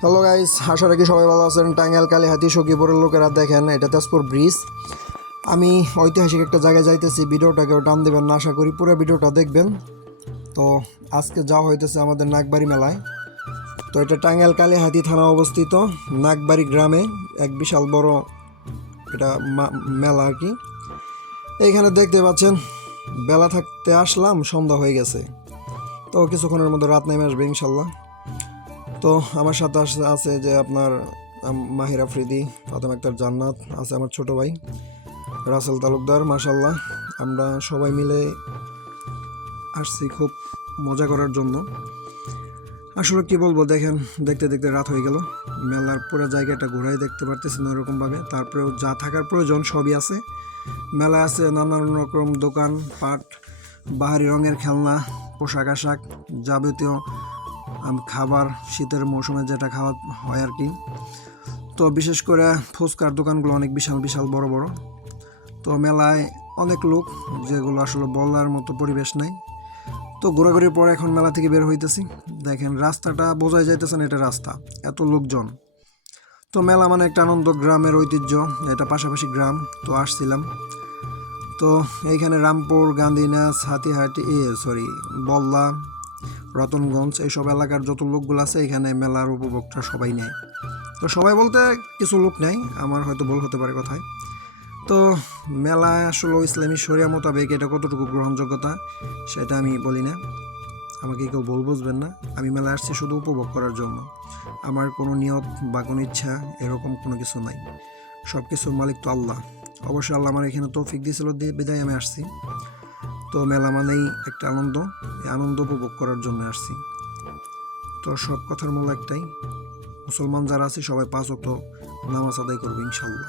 Hello guys, আশা রাখি সবাই ভালো আছেন। টাঙ্গাইল কালীহাতি সখীপুরের লোকেরা দেখেন, এটা তেজপুর ব্রিজ। আমি ঐতিহাসিক একটা জায়গায় যাইতেছি, ভিডিওটাকেও টান দেবেন না, আশা করি পুরো ভিডিওটা দেখবেন। তো আজকে যাওয়া হইতেছে আমাদের নাগবাড়ি মেলায়। তো এটা টাঙ্গাইল কালীহাতি থানা অবস্থিত, নাগবাড়ি গ্রামে এক বিশাল বড় এটা মেলা আর কি। এইখানে দেখতে পাচ্ছেন, বেলা থাকতে আসলাম, সন্ধ্যা হয়ে গেছে। তো কিছুক্ষণের মধ্যে রাত নেমে আসবে ইনশাল্লাহ। তো আমার সাথে আছে যে আপনার মাহির আফ্রিদি, ফাতেমা আক্তার জান্নাত, আছে আমার ছোট ভাই রাসেল তালুকদার। মাশাল্লাহ, আমরা সবাই মিলে আসছি খুব মজা করার জন্য। আসলে কি বলবো, দেখেন দেখতে দেখতে রাত হয়ে গেল। মেলার পুরো জায়গাটা ঘোরাই দেখতে পারতেছি না এরকমভাবে। তারপরেও যা থাকার প্রয়োজন সবই আছে। মেলায় আছে নানান রকম দোকান পাট, বাহারি রঙের খেলনা, পোশাক আশাক, যাবতীয় খাবার, শীতের মৌসুমে যেটা খাওয়া হয় আর কি। তো বিশেষ করে ফুচকার দোকানগুলো অনেক বিশাল বিশাল বড় বড়। তো মেলায় অনেক লোক, যেগুলো আসলে বলার মতো পরিবেশ নাই। তো ঘোরাঘুরির পর এখন মেলা থেকে বের হইতেছি। দেখেন রাস্তাটা বোঝাই যাইতেছে না এটা রাস্তা, এত লোকজন। তো মেলা মানে একটা আনন্দ, গ্রামের ঐতিহ্য, এটা পাশাপাশি গ্রাম। তো আসছিলাম। তো এইখানে রামপুর, গান্ধীনাথ, হাতিহাটি, বল্লা, রতনগঞ্জ, এইসব এলাকার যত লোকগুলো আছে এখানে মেলার উপভোগটা সবাই নেয়। তো সবাই বলতে কিছু লোক নেয়, আমার হয়তো ভুল হতে পারে কথায়। তো মেলায় আসলে ইসলামী শরিয়া মোতাবেক এটা কতটুকু গ্রহণযোগ্যতা সেটা আমি বলি না, আমাকে কেউ ভুল বুঝবেন না। আমি মেলায় আসছি শুধু উপভোগ করার জন্য, আমার কোনো নিয়ত বা কোনো ইচ্ছা এরকম কোনো কিছু নাই। সব কিছুর মালিক তো আল্লাহ। অবশ্যই আল্লাহ আমার এখানে তৌফিক দিয়েছিল, বিদায় আমি আসছি। তো মেলা মানেই একটা আনন্দ, এই আনন্দ উপভোগ করার জন্য আসছি। তো সব কথার মূল একটাই, মুসলমান যারা আছে সবাই 5 ওয়াক্ত নামাজ আদায় করবে ইনশাল্লাহ।